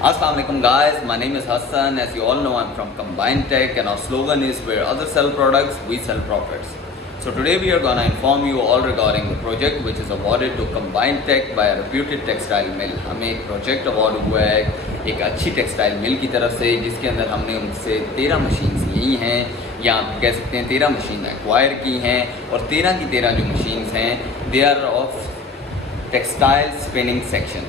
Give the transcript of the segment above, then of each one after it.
Assalamu alaikum guys, my name is Hassan. As you all know, I'm from Combined Tech and our slogan is where others sell products, we sell profits. So today we are gonna inform you all regarding the project which is awarded to Combined Tech by a reputed textile mill. हमें एक project award हुआ है एक अच्छी textile mill की तरफ से, जिसके अंदर हमने उनसे 13 मशीन्स ली हैं, या आप कह सकते हैं 13 मशीन एक्वायर की हैं, और 13 की 13 जो मशीन्स हैं they are of textile spinning section.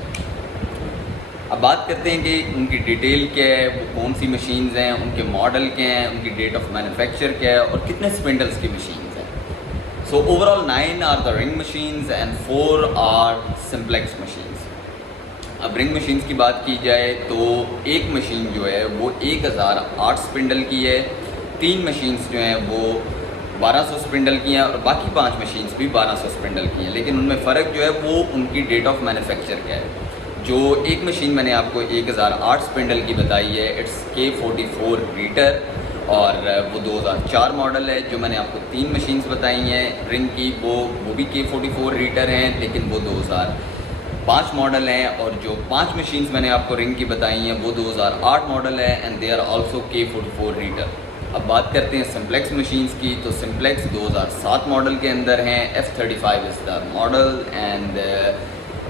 अब बात करते हैं कि उनकी डिटेल क्या है, वो कौन सी मशीन्स हैं, उनके मॉडल क्या हैं, उनकी डेट ऑफ मैन्युफैक्चर क्या है और कितने स्पिंडल्स की मशीन्स हैं। So overall 9 are the ring machines and 4 are simplex machines. अब रिंग मशीन्स की बात की जाए तो एक मशीन जो है वो 1008 स्पिंडल की है, 3 मशीन्स जो हैं वो 1200 स्पिंडल की हैं और बाकी 5 मशीन्स भी 1200 स्पिंडल की हैं। लेकिन उनमें फ़र्क जो है वो उनकी डेट ऑफ मैन्युफैक्चर क्या है। जो एक मशीन मैंने आपको 1008 स्पिंडल की बताई है, इट्स K44 रीटर और वो 2004 मॉडल है। जो मैंने आपको 3 मशीन्स बताई हैं रिंग की वो भी K44 रीटर हैं, लेकिन वो 2005 मॉडल हैं। और जो 5 मशीन्स मैंने आपको रिंग की बताई हैं वो 2008 मॉडल है and they are also K44 Rieter. अब बात करते हैं सिंप्लेक्स मशीन्स की, तो सिंप्लेक्स 2007 मॉडल के अंदर हैं, F35 is the model and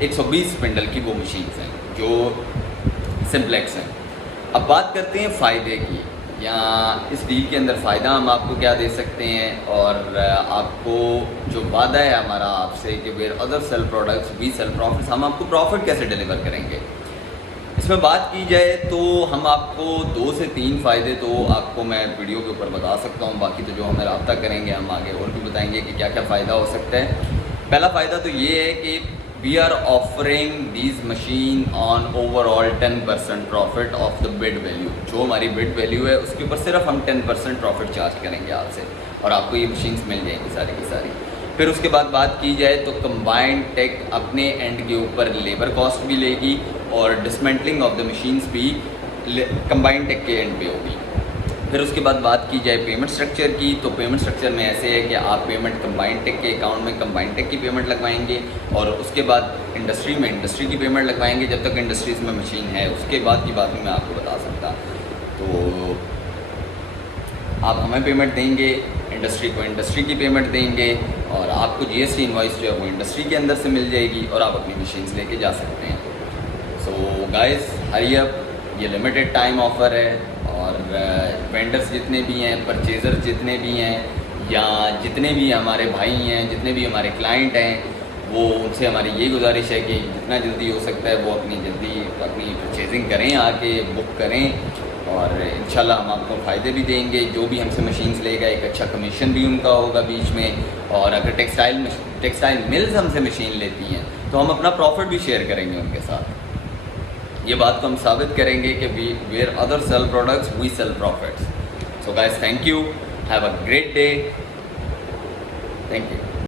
120 spindle की वो मशीन्स हैं जो सिंप्लेक्स हैं। अब बात करते हैं फ़ायदे की, या इस डील के अंदर फ़ायदा हम आपको क्या दे सकते हैं, और आपको जो वादा है हमारा आपसे कि where other sell products we sell profits, हम आपको प्रॉफिट कैसे डिलीवर करेंगे। इसमें बात की जाए तो हम आपको 2 से 3 फ़ायदे तो आपको मैं वीडियो के ऊपर बता सकता हूँ, बाकी तो जो हमें रब्ता करेंगे हम आगे और भी बताएंगे कि क्या क्या फ़ायदा हो सकता है। पहला फ़ायदा तो ये है कि we are offering these machine on overall 10% profit of the bid value। जो हमारी bid value है उसके ऊपर सिर्फ हम 10% प्रॉफिट चार्ज करेंगे आपसे और आपको ये मशीन्स मिल जाएंगी सारी की सारी। फिर उसके बाद बात की जाए तो कंबाइंड टेक अपने एंड के ऊपर लेबर कॉस्ट भी लेगी और डिसमेंटलिंग ऑफ द मशीन्स भी कंबाइंड टेक के एंड पे होगी। फिर उसके बाद बात की जाए पेमेंट स्ट्रक्चर की, तो पेमेंट स्ट्रक्चर में ऐसे है कि आप पेमेंट कंबाइंड टेक के अकाउंट में कंबाइंड टेक की पेमेंट लगवाएंगे और उसके बाद इंडस्ट्री में इंडस्ट्री की पेमेंट लगवाएंगे। जब तक इंडस्ट्रीज़ में मशीन है उसके बाद की बात नहीं मैं आपको बता सकता। तो आप हमें पेमेंट देंगे, इंडस्ट्री को इंडस्ट्री की पेमेंट देंगे और आपको GST इनवॉइस जो है वो इंडस्ट्री के अंदर से मिल जाएगी और आप अपनी मशीन्स लेके जा सकते हैं। सो गाइस हरी अप, ये लिमिटेड टाइम ऑफ़र है और वेंडर्स जितने भी हैं, परचेज़र जितने भी हैं, या जितने भी हमारे भाई हैं, जितने भी हमारे क्लाइंट हैं, वो उनसे हमारी ये गुजारिश है कि जितना जल्दी हो सकता है वो अपनी परचेजिंग करें, आके बुक करें और इंशाल्लाह हम आपको फ़ायदे भी देंगे। जो भी हमसे मशीन्स लेगा एक अच्छा कमीशन भी उनका होगा बीच में, और अगर टेक्सटाइल मिल्स हमसे मशीन लेती हैं तो हम अपना प्रॉफिट भी शेयर करेंगे उनके साथ। ये बात को हम साबित करेंगे कि where other sell products we sell profits. So guys thank you, have a great day, thank you.